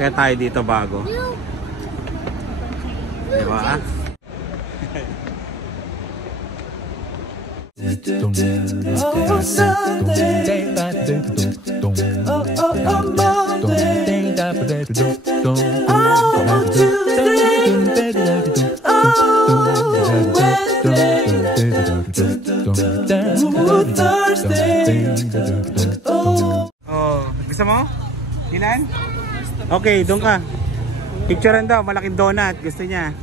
Kaya tayo dito bago. Diba? Oh, gusto mo? Ilan? Okay, doon ka. Picturean daw, malaking donut. Gusto niya.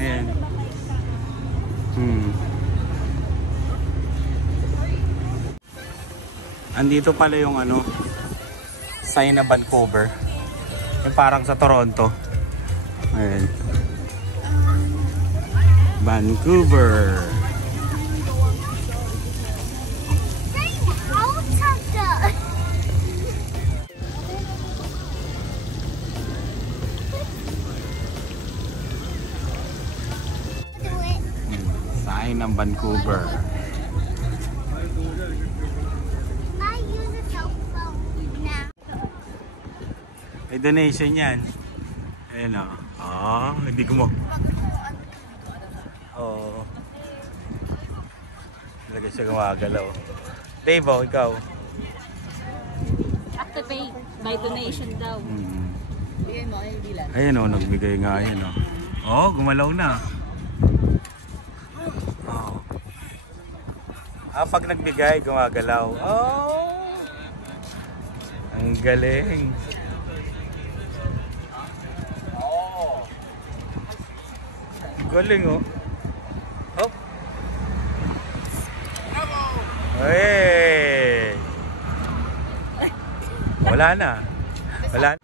Ayan. Andito pala yung ano, sign na Vancouver. Yung parang sa Toronto. Ayan. Vancouver. Sign ng Vancouver. May donation yan. Ayan o. Oh, hindi ko mo. Oo. Talaga siya gumagalaw. Dave, oh, ikaw. Activate by donation daw. Ayan o, nagbigay nga yan o. Oh, gumalaw na. Oh. Ah, pag nagbigay, gumagalaw. Oh! Ang galing. Galing oh. Hop. Hey. Wala na. Wala.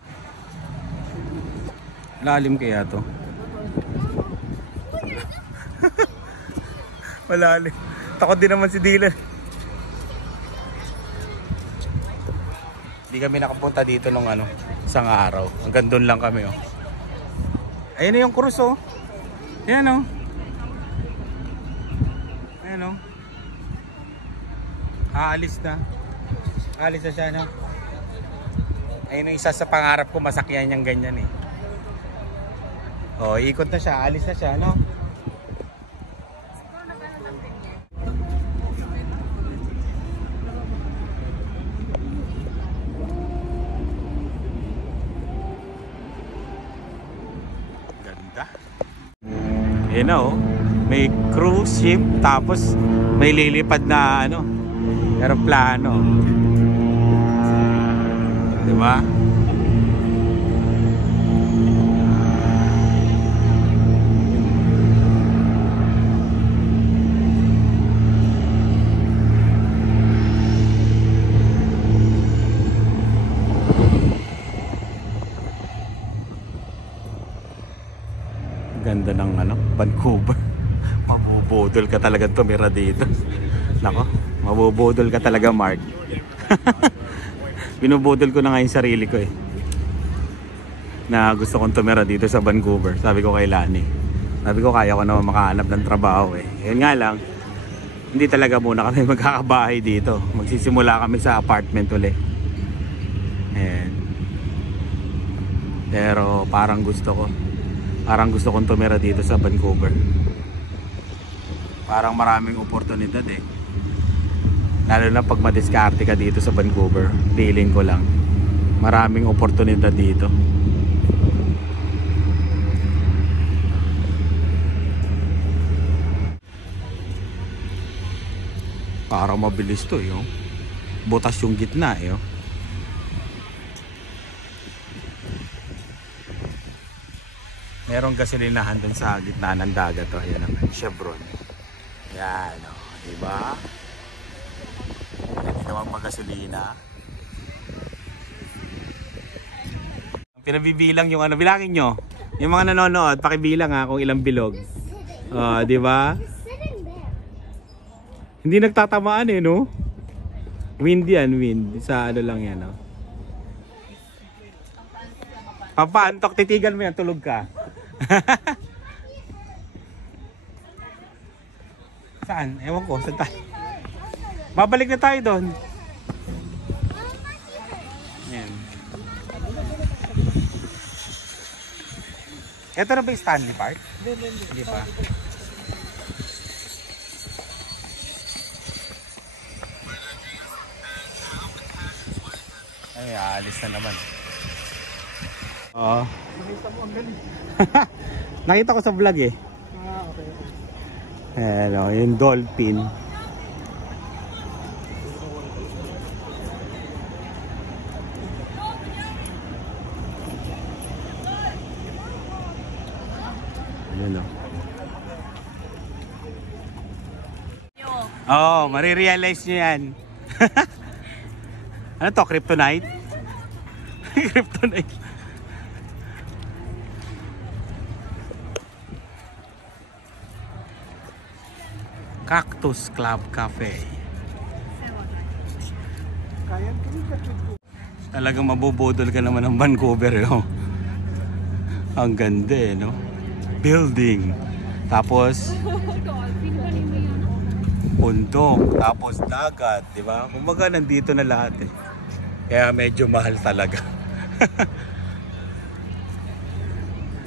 Lalim kaya to. Malalim. Takot din naman si Dylan. Hindi kami nakapunta dito nung ano, isang araw. Hanggang doon lang kami oh. Ayun na yung cruise oh. Ayan o. Ayan o. Aalis na. Aalis na siya no. Ayun ang isa sa pangarap ko, masakyan niyang ganyan eh. O, ikot na siya. Aalis na siya no. Ganda. Ayan na oh, may cruise ship tapos may lilipad na ano, aeroplano. Diba? Ganda ng ano, Vancouver. Mabubudol ka talaga tumira dito. Nako, mabubudol ka talaga, Mark. Binubudol ko na nga yung sarili ko eh. Na gusto kong tumira dito sa Vancouver. Sabi ko kay Lani. Sabi ko kaya ko naman makahanap ng trabaho eh. Yun nga lang, hindi talaga muna kami magkakabahay dito. Magsisimula kami sa apartment ulit. Ayan. Pero parang gusto kong tumira dito sa Vancouver. Parang maraming oportunidad eh. Lalo na pag madiskarte ka dito sa Vancouver. Feeling ko lang maraming oportunidad dito. Parang mabilis to eh. Butas yung gitna eh. Merong gasolinahan dun sa gitna ng dagat to. Ayan naman, Chevron. Yan o, diba? Pwede ka magpagasolina. Pinabibilang yung ano, bilangin nyo. Yung mga nanonood, pakibilang ha kung ilang bilog. Diba? Hindi nagtatamaan eh, no? Wind yan, wind. Sa ano lang yan, no? Papa, antok, titigan mo yan, tulog ka. Saan? Ewan ko, saan tayo? Babalik na tayo doon. Ayan. Ito na ba yung Stanley Park? Hindi pa. Ay, aalis na naman. Oo. Nakita mo ang galing. Nakita ko sa vlog eh. Okay. Ayan o, yung dolphin. Ayan o. Oo, marirealize nyo yan. Ano to? Kryptonite? Kryptonite. Cactus Club Cafe. Talagang mabubudol ka naman ng Vancouver, no? Ang ganda eh, no? Building. Tapos bundok, tapos dagat, di ba? Kumbaga nandito na lahat eh. Kaya medyo mahal talaga.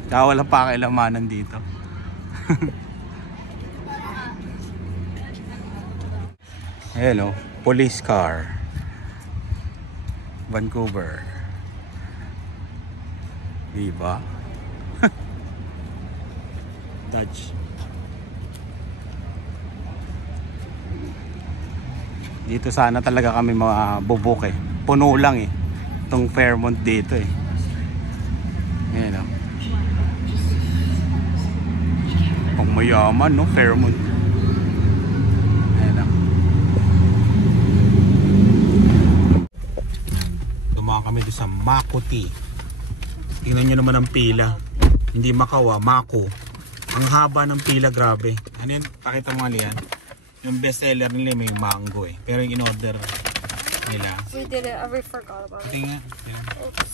Kaya walang pakilamanan dito. Ayan o, police car. Vancouver. Diba? Dodge. Dito sana talaga kami mabubuk eh. Puno lang eh. Itong Fairmont dito eh. Ayan o. Pang mayaman no, Fairmont. Ayan o. Dumaan kami doon sa Makuti. Tingnan nyo naman ang pila. Hindi Makawa, Mako. Ang haba ng pila, grabe. Ano yan? Pakita mo nga yan. Yung best seller nila may mango eh. Pero yung in-order nila. We did it. We forgot about it. Tingnan. Yan. Oops.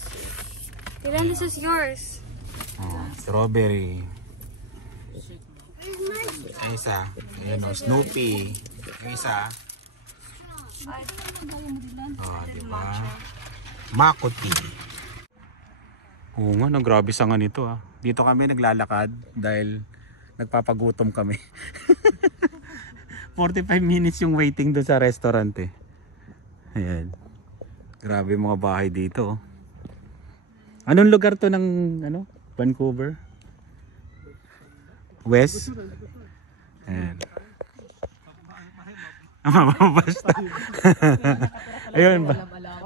Dylan, this is yours. Oh, strawberry. Ay isa. Ayan o, Snoopy. Ay isa. Oh, diba? Makuti. Oo nga, grabe sa nga nito ah. Dito kami naglalakad dahil nagpapagutom kami. 45 minutes yung waiting doon sa restaurant eh. Ayan. Grabe mga bahay dito. Anong lugar to ng ano? Vancouver? West? Ayan. Basta. Ayun.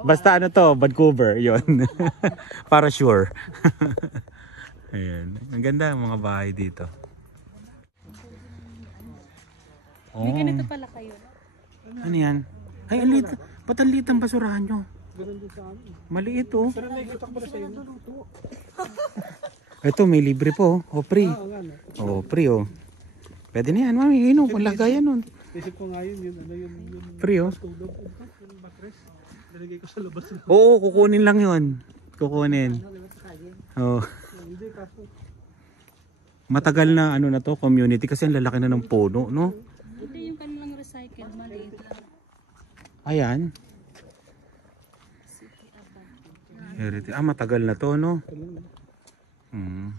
Basta ano to? Vancouver. Yun. Para sure. Ayan. Ang ganda ng mga bahay dito. Oh. May ganito pala kayo. Ano yan? Ay, alit. Ba't ang liit ang basurahan nyo? Maliit oh. Pero nakikita ko pala sa iyo. Ito may libre po. O free. O free oh. Pwede na yan mami. Ino, kung lagayan nun. Isip ko nga yun. Ano yun? Free oh. Tulog. Yung mattress. Nalagay ko sa labas. Oo, kukunin lang yun. Kukunin. Oo. Hindi kaso. Matagal na ano na to, community. Kasi ang lalaki na ng puno, no? Ito yung kanilang recycle, maliit. Ayan. Ah, matagal na to, no? Hmm.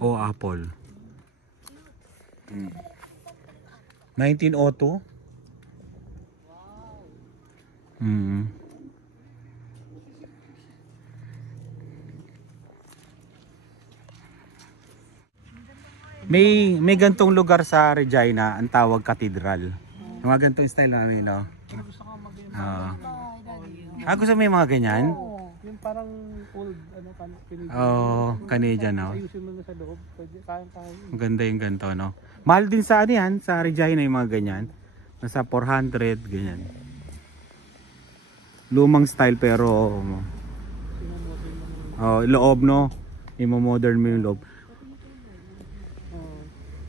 Oh, Apple. 1902? Hmm. May gantong lugar sa Regina, ang tawag Cathedral. Yung mga gantong style namin, no? Gusto mo yung mga ganyan? Yung parang old, ano, Canadian. Oh, Canadian, no? Ayusin mo na sa loob. Pwede, kaya. Maganda yung ganito, no? Mahal din sa ano yan, sa Regina yung mga ganyan. Nasa 400, ganyan. Lumang style pero loob, no? Imo-modern mo yung loob.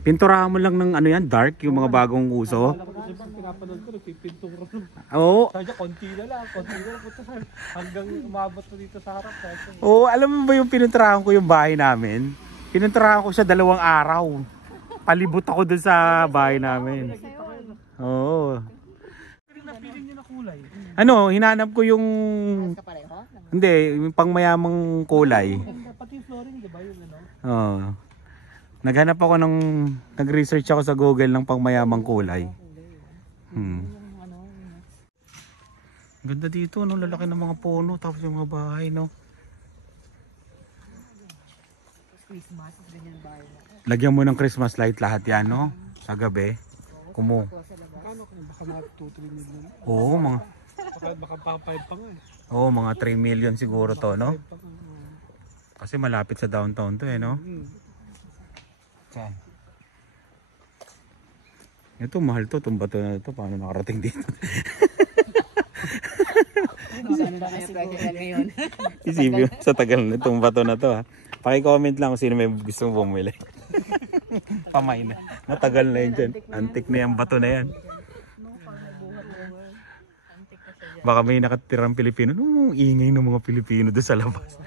Pinturahan mo lang ng ano yan, dark, yung mga bagong uso. Alam ko kasi pinapanood ko, nagpipintura. Oo. Sadya, konti na lang. Punta sa hanggang umabot ko dito sa harap. Oo, alam mo ba yung pininturahan ko yung bahay namin? Pininturahan ko siya 2 araw. Palibot ako dun sa bahay namin. Oo. Napiling niyo na kulay. Ano, hinanap ko yung... Hindi, yung pangmayamang kulay. Pati Oh. Naghanap ako nag-research ako sa Google ng pangmayamang kulay. Ganda dito, no? Lalaki ng mga puno, tapos yung mga bahay, no? Christmas, ganyan bahay na. Lagyan mo ng Christmas light lahat yan, no? Sa gabi. Kumo. Kano kayo? Baka mga 2-3 million. Oo, mga... Baka pa 5 pa nga eh. Oo, mga 3 million siguro to, no? 5 pa nga. Kasi malapit sa downtown to, eh, no? Saan? Ito, mahal to. Itong bato na ito. Paano nakarating dito? Ano na kaya presyo yan ngayon? Isipin mo, sa tagal na itong bato na to, ha? Paki-comment lang kung sino may gustong bumili. Pamay na. Matagal na yun dyan. Antik na yung bato na yan. Baka may nakatirang Pilipino. Ano ingay ng mga Pilipino doon sa labas?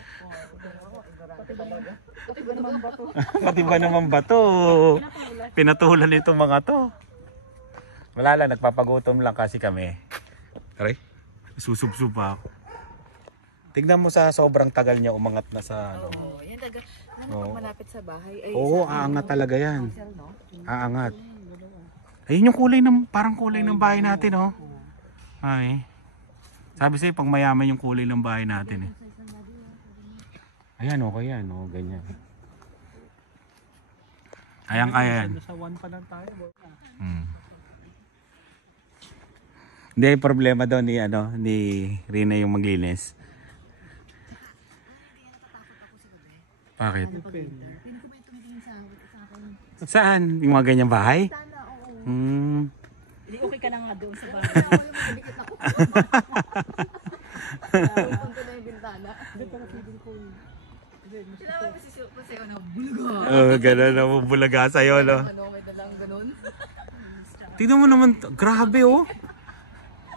Pati ba naman bato? Pinatulan itong mga to. Wala lang, nagpapagutom lang kasi kami. Aray, susubsub pa ako. Tignan mo sa sobrang tagal niya umangat na sa ano. Oo, yan taga. Ano pag malapit sa bahay? Ay, Oo, aangat talaga yan. Aangat. Ayun yung kulay ng, parang kulay ng bahay natin, oh. Ay. Sabi sa'yo, pang mayaman yung kulay ng bahay natin, eh. Ayan, okay yan, oh, ganyan. Ayan, kaya yan. Sa 1 pa lang tayo. Hindi, problema daw ni, ni Rina yung maglinis. Bakit? Saan? Yung mga ganyang bahay? Hindi, okay ka na nga doon sa bahay. punto na yung bintana. Hindi, pero feeling ko. Sinabi mo si Silpo sa'yo na bulaga. Gano'n na bulaga sa'yo, no? Ano, may dalang ganun. Tignan mo naman, grabe, oh.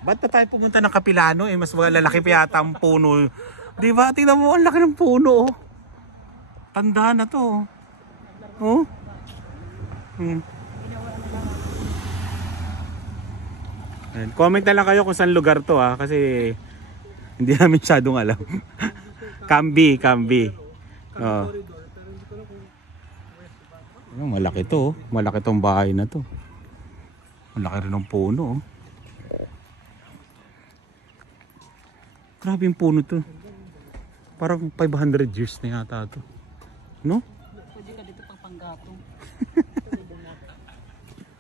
Ba't na tayo pumunta ng Kapilano? Eh, mas lalaki pa yata ang puno. Di ba? Tignan mo, ang laki ng puno, oh. Tanda na to. Oh. Comment na lang kayo kung saan lugar to, ha, kasi hindi namin masyadong alam. Camby. Oh. Malaki to, oh. Malaki tong bahay na to. Malaki rin ng puno, oh. Grabe yung puno to. Parang 500 years na yata to. No? Pwede ka dito pang panggatong.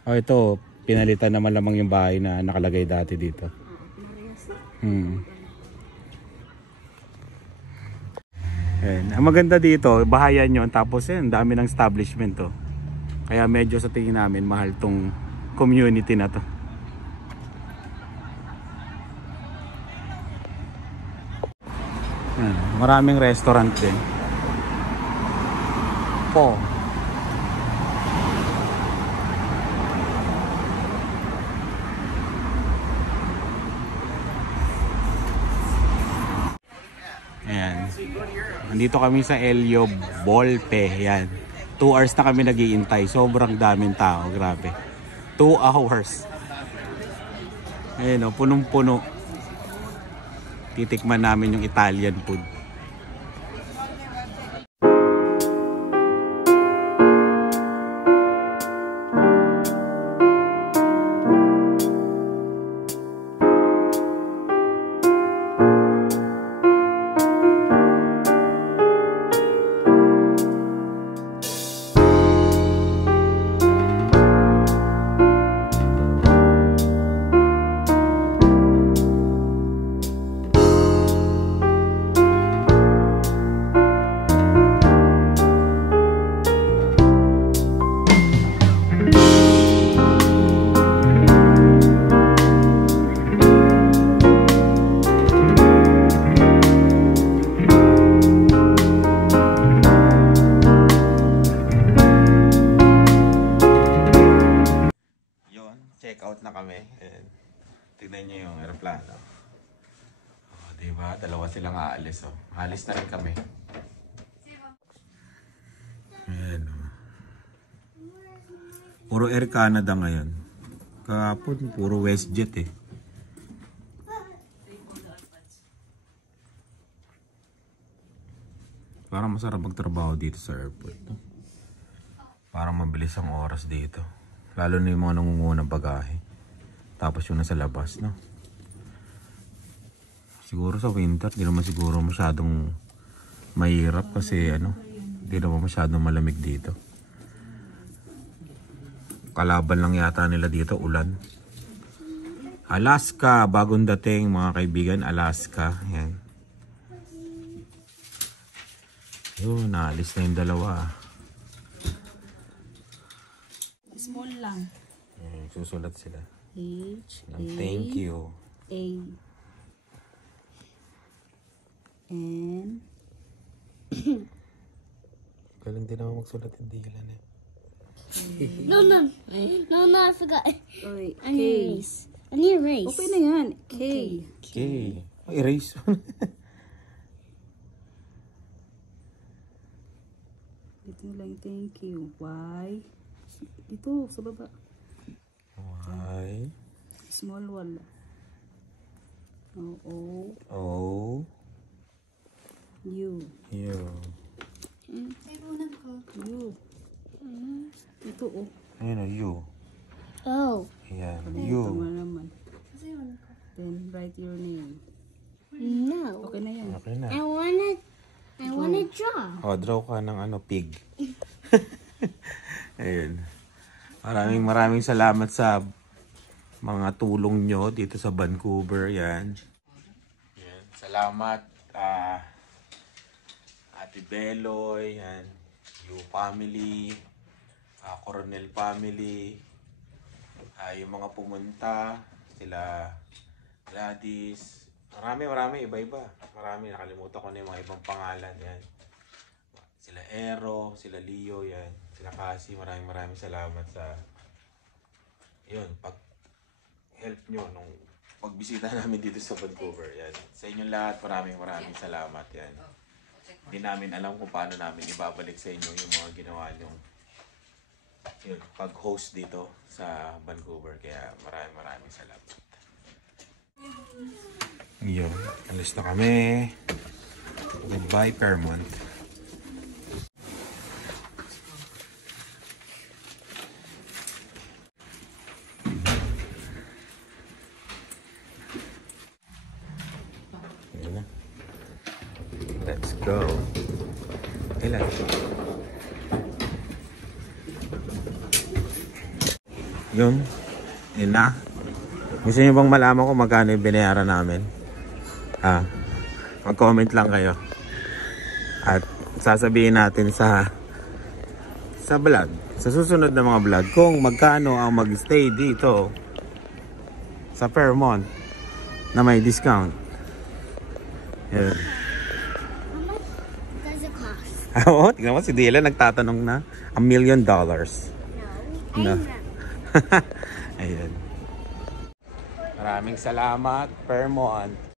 Oh, ito, pinalitan na malamang yung bahay na nakalagay dati dito. Ayan. Ang maganda dito, bahayan yun, tapos ang dami ng establishment to. Kaya medyo sa tingin namin mahal tong community na to. Ayan. Maraming restaurant din. Po. Ayan. Nandito kami sa Elio Volpe. Ayan. 2 hours na kami nag-iintay. Sobrang daming tao. Grabe. 2 hours. Ayan o. Punong-puno. Titikman namin yung Italian food. Check out na kami. And tignan nyo yung aeroplano. Oh, diba? Dalawa silang aalis. Oh. Aalis na rin kami. Ayan, oh. Puro Air Canada ngayon. Kahapon, puro WestJet eh. Parang masarap magtrabaho dito sa airport. No? Parang mabilis ang oras dito. Lalo na yung mga nangungunang bagahe. Tapos yung nasa labas, no? Siguro sa winter, di naman siguro masyadong mahirap kasi di naman masyadong malamig dito. Kalaban lang yata nila dito, ulan. Alaska, bagong dating mga kaibigan, Alaska. Yan. Yun, naalis na yung dalawa. Small lang. Susulat sila. H, A, Thank you. A, N. Galing din naman magsulat yung dilan eh. No, I forgot. Oy, I need K. erase. I need erase. Okay na yan. K. Okay. Oh, erase. Dito na lang, thank you. Y. Dito, sa baba. Y. Small wall. O, O. U. U. U. Ito, O. Ayun o, U. Oh. Ayan, Tama U. naman. Then, write your name. No. Okay na yan. Okay na. I wanna draw. O, draw ka ng pig. Ayun. Maraming salamat sa mga tulong nyo dito sa Vancouver. Yan. Yan. Salamat. Ate Beloy. Yan. Yu family. Coronel family. Yung mga pumunta. Sila Gladys. Marami. Iba-iba. Marami. Nakalimutan ko na yung mga ibang pangalan. Yan. Sila Ero. Sila Leo. Yan. Sila Cassie. Maraming salamat sa pag-help nyo nung pagbisita namin dito sa Vancouver. Yan. Sa inyo lahat, maraming salamat. Yan. Hindi namin alam kung paano namin ibabalik sa inyo yung mga ginawa nyong pag-host dito sa Vancouver. Kaya maraming salamat. Yun. Alis na kami. Goodbye, Fairmont. Let's go. Ilan? Yun. Yun na. Gusto niyo bang malaman kung magkano yung binayaran namin? Mag-comment lang kayo. At sasabihin natin sa vlog. Sa susunod na mga vlog kung magkano ang mag-stay dito sa Fairmont na may discount. Yun. Does it cost? Oo, tignan mo si Dylan nagtatanong na $1 million. No. Ayun. Maraming salamat, Fairmont.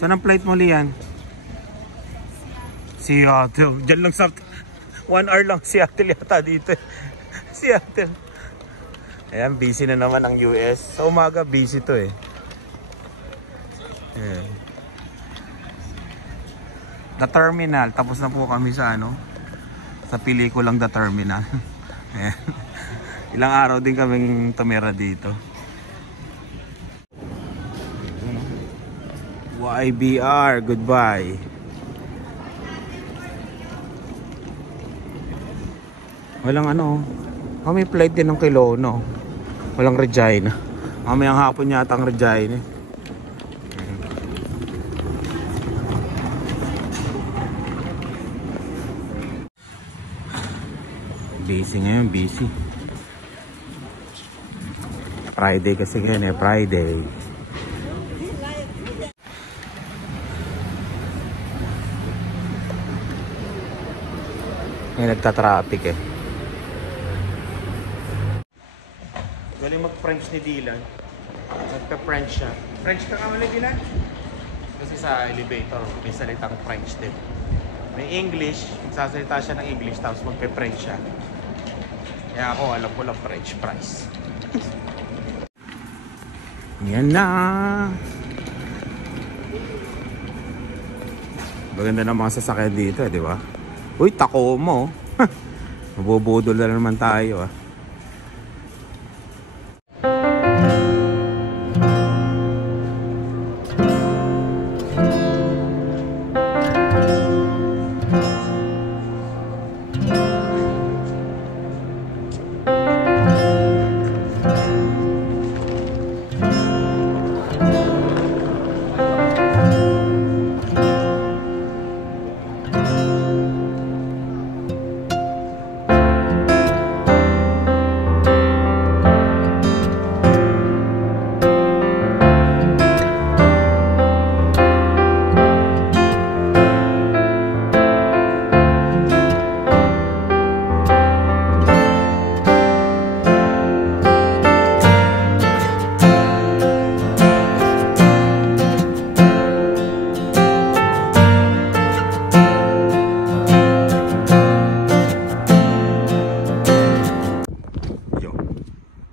Saan ang flight mo, Lian? Seattle. Diyan lang sa 1 hour lang Seattle yata dito. Seattle. Ayan, busy na naman ang US. Sa umaga, busy to eh. Ayan. The Terminal. Tapos na po kami sa sa pelikulang The Terminal. Ayan. Ilang araw din kaming tumira dito. YBR, goodbye. Walang may flight din ng Kilono. Walang Regina. Mamayang hapon yata ang Regina. Busy ngayon, busy. Friday kasi ngayon Friday. Ngayon nagta-traffic eh. Galing mag-French ni Dylan. Nagpa-French siya. French ka nga wala, Dylan? Kasi sa elevator, may salitang French din. May English, Nagsasalita siya ng English tapos magpe-French siya. Kaya ako alam ko lang French fries. Yan na. Maganda ng mga sasakyan dito, di ba? Uy, Tacoma. Mabubudol na naman tayo, ah.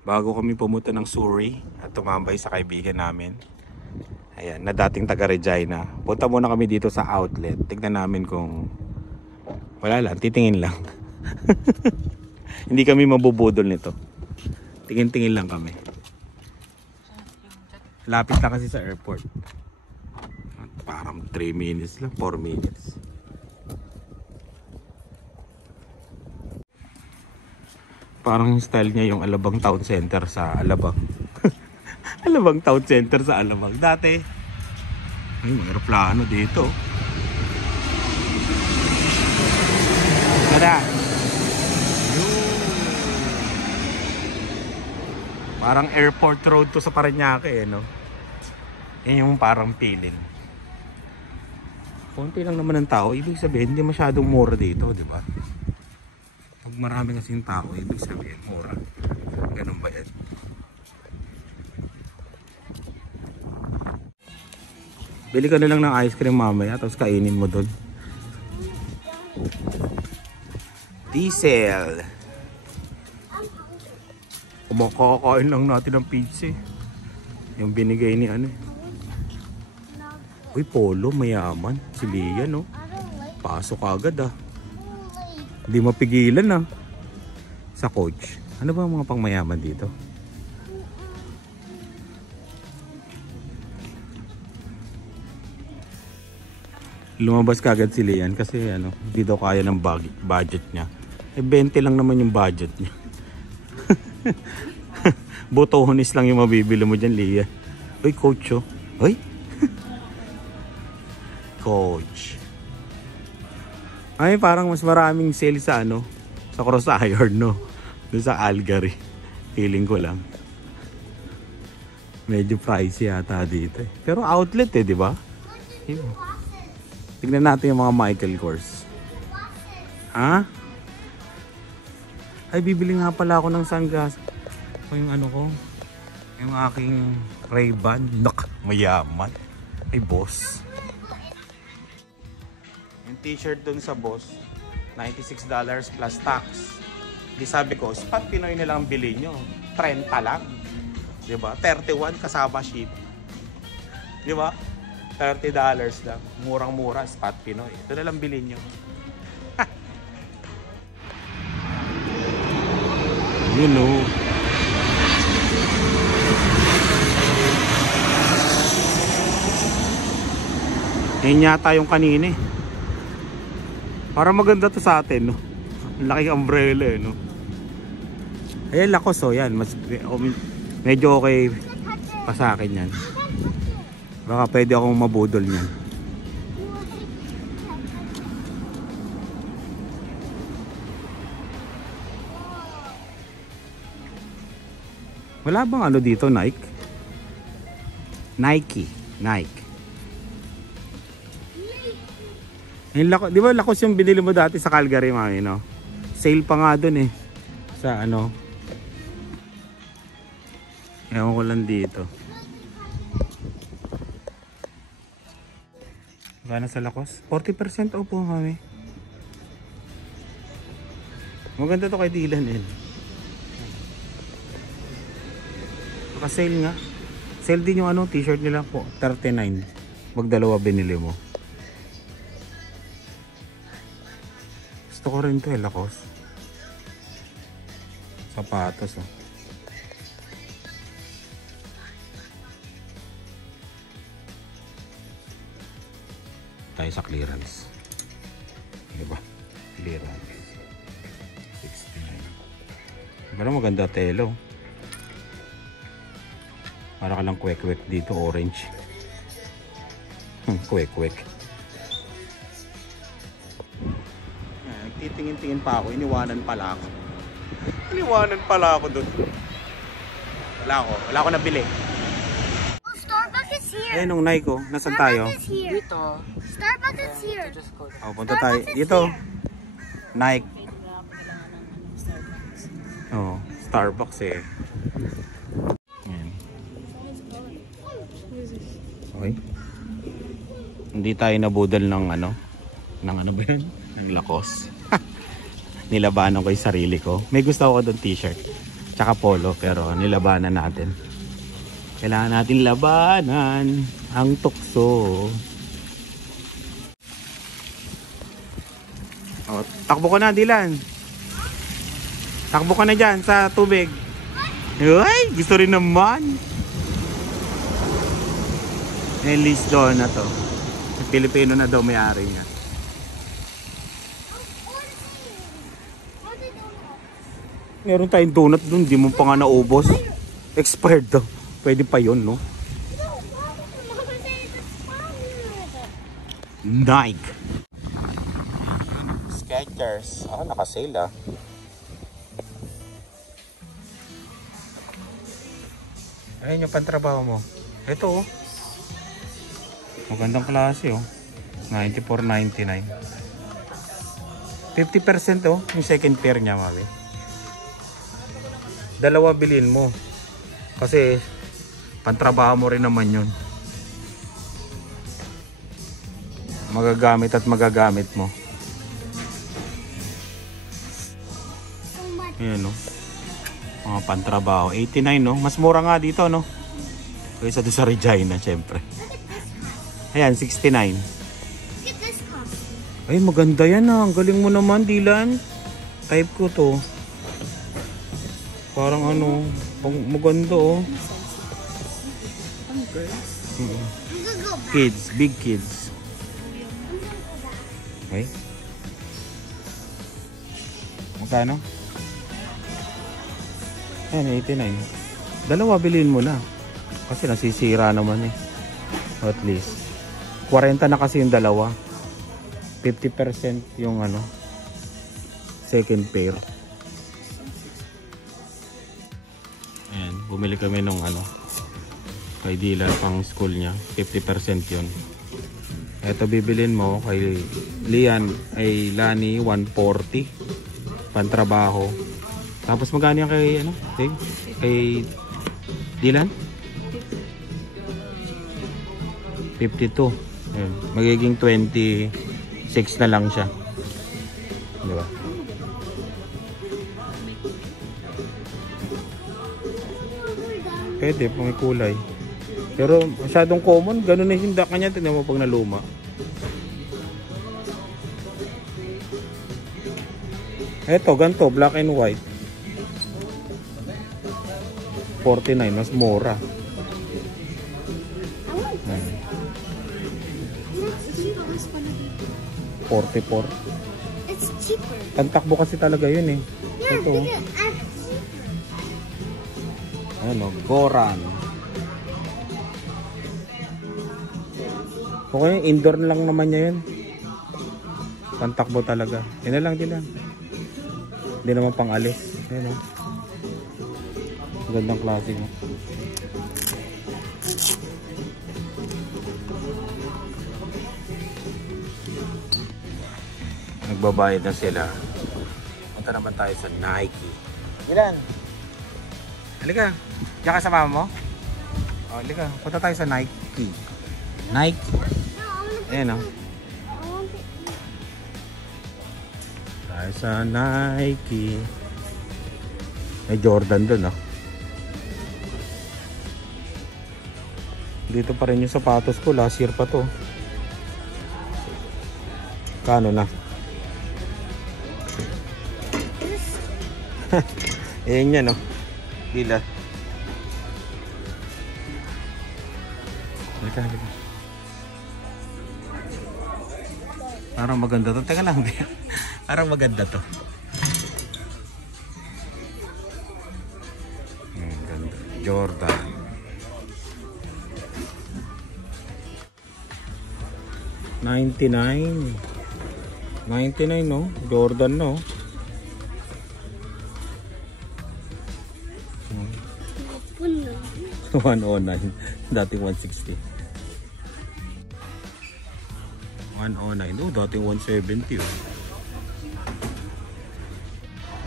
Bago kami pumunta ng Surrey at tumambay sa kaibigan namin, ayan, na dating taga Regina, punta muna kami dito sa outlet. Tignan namin kung wala lang, titingin lang. Hindi kami mabubudol nito. Tingin-tingin lang kami. Lapit na kasi sa airport. Parang 3 minutes lang, 4 minutes. Parang style niya yung Alabang Town Center sa Alabang. Alabang Town Center sa Alabang. Dati, ay, may aeroplano dito. Kada. Parang airport road to sa Parañaque, no? Yan yung parang feeling. Konti lang naman ng tao, ibig sabihin hindi masyadong mura dito, di ba? Pag marami kasing tao, ibig sabihin mura. Ganun ba yan? Bili ka na lang ng ice cream mamaya, tapos kainin mo doon. Diesel. Kumakakain lang natin ng pizza. Yung binigay ni ano. Uy, Polo, mayaman. Si Lia, no? Pasok agad, ah. Hindi mapigilan, ah. Sa coach. Ano ba ang mga pangmayaman dito? Lumabas kagad si Lian kasi ano, hindi daw kaya ng budget niya. Eh 20 lang naman yung budget niya. Botohonis lang yung mabibili mo dyan, Lian. Uy, coach, oh. Uy. Coach. Ay, parang mas maraming sale sa ano, sa Cross Iron, no? Doon sa Algary. Feeling ko lang. Medyo pricey yata dito eh. Pero outlet eh, di ba? Tignan natin yung mga Michael Kors. Ha? Ay, bibili nga pala ako ng sunglasses. O yung ano ko, yung aking Ray-Ban. Nak, mayaman. Ay, boss. Yung t-shirt dun sa boss, $96 plus tax. Di sabi ko, Spot Pinoy na lang bilhin nyo. 30 lang. Diba? 31 kasama ship. Diba? $30 lang. Murang-mura, Spot Pinoy. Ito na lang bilhin nyo. You know. Yan yata yung kanina eh. Para maganda to sa atin, no? Ang laking umbrella, eh, no? Ayan, lakos, oh, yan. Medyo okay pa sa akin yan. Baka pwede akong mabudol niyan. Wala bang ano dito, Nike? Nike. Di ba lakos yung binili mo dati sa Calgary, mami, no? Sale pa nga dun eh. Sa ano. Ewan ko lang dito. Gana sa lakos? 40% opo, mami. Maganda to kay Dylan eh. Naka-sale nga. Sale din yung ano, t-shirt nila po. 39. Magdalawa binili mo. Gusto ko rin to eh, Lacoste. Sapatos oh. Tayo sa clearance. Diba? Clearance. 69. Pero maganda telo. Para ka lang kwek-kwek dito, orange. Kwek-kwek. Nagtitingin-tingin pa ako, iniwanan pala ako. Iniwanan pala ako doon. Wala ako nabili. Starbucks is here. Eh, nung Nike ko, nasan tayo? Starbucks is here. Starbucks is here. Oh, punta tayo. Dito. Nike. Oh, Starbucks eh. Ayan. Okay. Hindi tayo nabudol ng ano ba yan? Ng Lacoste. Nilabanan ko yung sarili ko. May gusto ako doon t-shirt. Tsaka polo, pero nilabanan natin. Kailangan natin labanan ang tukso. Oh, takbo ka na, Dylan. Takbo ka na dyan sa tubig. Ay, gusto rin naman. Ellis doon na to. Pilipino na daw may-ari niya. Meron tayong donut doon, di mo pa nga naubos. Expired daw. Pwede pa yun, no? Nike. Skechers. Ah, naka-sale ah. Ayun yung pantrabaho mo. Ito oh. Magandang klase oh. 94.99. 50% oh. Yung second pair niya, mami. Dalawa bilhin mo. Kasi pantrabaho mo rin naman yun. Magagamit at magagamit mo. Ayan no. Mga pantrabaho. 89 no. Mas mura nga dito no. Kaysa doon sa Regina syempre. Ayan 69. Ay maganda yan ah. Ang galing mo naman Dylan. Type ko to. Parang ano. Maganda oh. Kids. Big kids. Okay. Magkano? Ayan, 89. Dalawa bilhin mo na. Kasi nasisira naman eh. At least. 40 na kasi yung dalawa. 50% yung ano. Second pair. Ayan, bumili kami nung ano. Kay Dylan pang school niya. 50% yun. Ito bibilin mo kay Lian ay Lani 140. Pantrabaho. Tapos magkano yan kay ano? Kay Dylan? 52. Ayun. Magiging 26 na lang siya. Di ba? Pwede, pang may kulay. Pero masyadong common. Ganun na yung hinda kanya. Tignan mo pag naluma. Eto, ganito. Black and white. 49, mas mura. Hmm. 44. It's cheaper. Tantakbo kasi talaga yun eh. Yeah, ito. Ano, Goran. Okay, indoor lang naman niya yun. Tantakbo talaga. Yan na lang din lang. Hindi naman pang alis. Yan o. Gandang klase mo. Nagbabayad na sila. Punta naman tayo sa Nike. Ilan? Halika. Diyan ka sa mama mo? O, halika. Punta tayo sa Nike. Nike. Ayan o. Ay, sa Nike. May Jordan dun, oh. Dito pa rin yung sapatos ko. Last year pa to. Kano na? Ayan yan, oh. Gila. Halika. Parang maganda to. Teka lang. Parang maganda to. Ganda. Jordan. $99, no? Jordan, no? $109. Dating $160. $109. Oh, dating $170. Oh.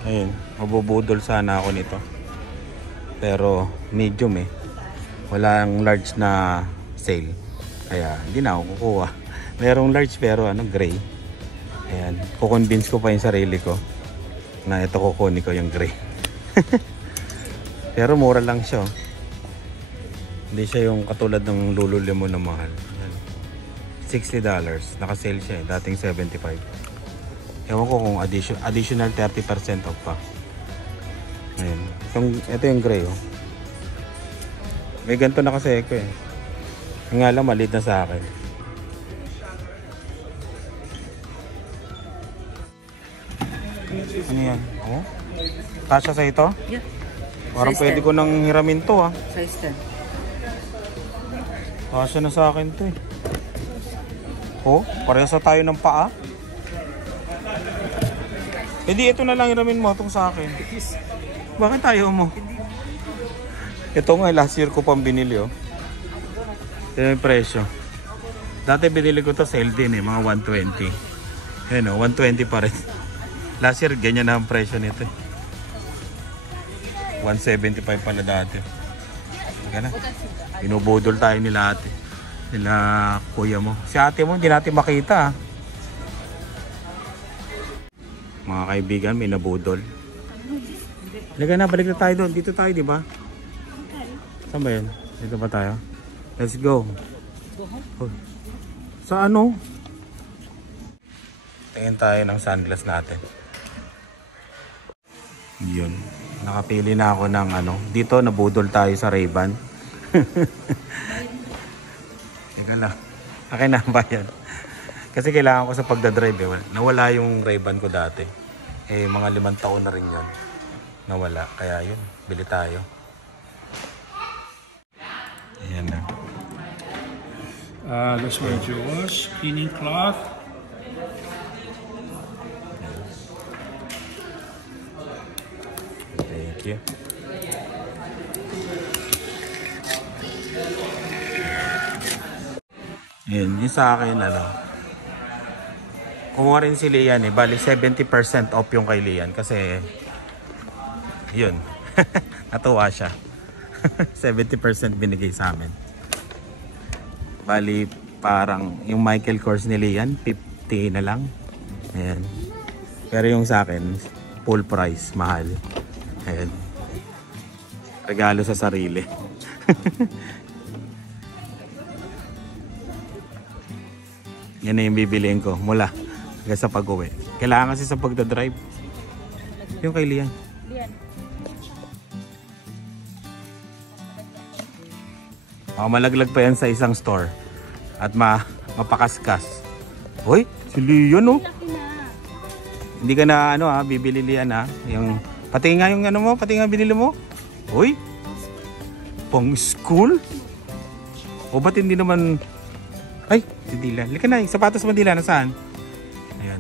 Ayun. Mabubudol sana ako nito. Pero medium eh. Walang large na sale. Kaya hindi na ako kukuha. Merong large pero ano, gray. Ayan. Kukonvince ko pa yung sarili ko na ito kukunin ko yung gray. Pero mura lang siya. Hindi siya yung katulad ng Lululemon na mahal. $60. Naka-sale siya eh. Dating $75. Ewan ko kung additional 30% off pa. Ayan. Ito yung gray, oh. May ganito na kasi ako eh. Nga lang maliit na sa akin. Ano yan? Oh? Kasya sa ito? Yeah. Parang Size pwede 10. ko nang hiramin to, ah. Size 10. Kasya na sa akin to eh. Oh, parehas na tayo ng paa. Eh di ito na lang hiramin mo itong sa akin. Bakit tayo mo? Ito nga last year ko pang binili, oh. Ito yung presyo. Dati binili ko to sale din eh, mga 120. Ayan, oh, 120 pa rin. Last year ganyan na ang presyo nito eh. 175 pala dati. Sige na. Binubudol tayo nila ate. Nila kuya mo. Si ate mo hindi natin makita, ah. Mga kaibigan, may nabudol. Halika na, balik na tayo doon. Dito tayo, di ba? Saan ba yun? Dito ba tayo? Let's go. Sa ano? Tingin tayo ng sunglass natin. Yun. Nakapili na ako ng ano. Dito, nabudol tayo sa Ray-Ban. Teka lang. Akin na ba yan? Kasi kailangan ko sa pagdadrive eh. Nawala yung Ray-Ban ko dati. Eh, mga 5 taon na rin yun. Nawala. Kaya yun, bili tayo. Ayan na. That's where yours. Cleaning cloth. Thank you. Ayan, yung sa akin, ano. Kumuha rin si Lian eh. Bali 70% off yung kay Lian. Kasi, yun. Natuwa siya. 70% binigay sa amin. Bali, parang yung Michael Kors ni Lian, 50 na lang. Ayan. Pero yung sa akin, full price, mahal. Ayan. Regalo sa sarili. Yan na yung bibiliin ko mula sa pag-uwi. Kailangan kasi sa pagdadrive. Yung kay Lian. Malaglag pa yan sa isang store. At mapakaskas. Hoy, si Lian, oh. Hindi ka na ano bibili Lian yung pati nga yung ano mo, pati nga binili mo. Hoy. Pang school? O ba't hindi naman ay, si Dylan. Lika na, yung sapatos mo Dylan, nasaan? Ayan.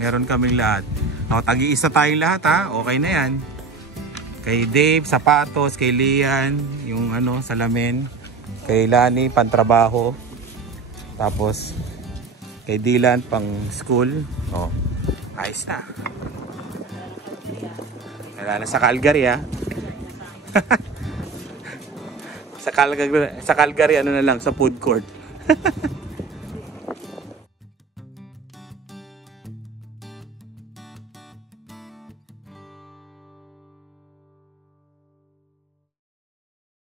Meron kaming lahat. O, tagi-isa tayong lahat ha. Okay na yan. Kay Dave, sapatos. Kay Lian, yung ano, salamin. Kay Lani, pantrabaho. Tapos, kay Dylan, pang school. O, ayos na. Wala na sa Calgary ha. Sa Calgary, ano na lang, sa food court.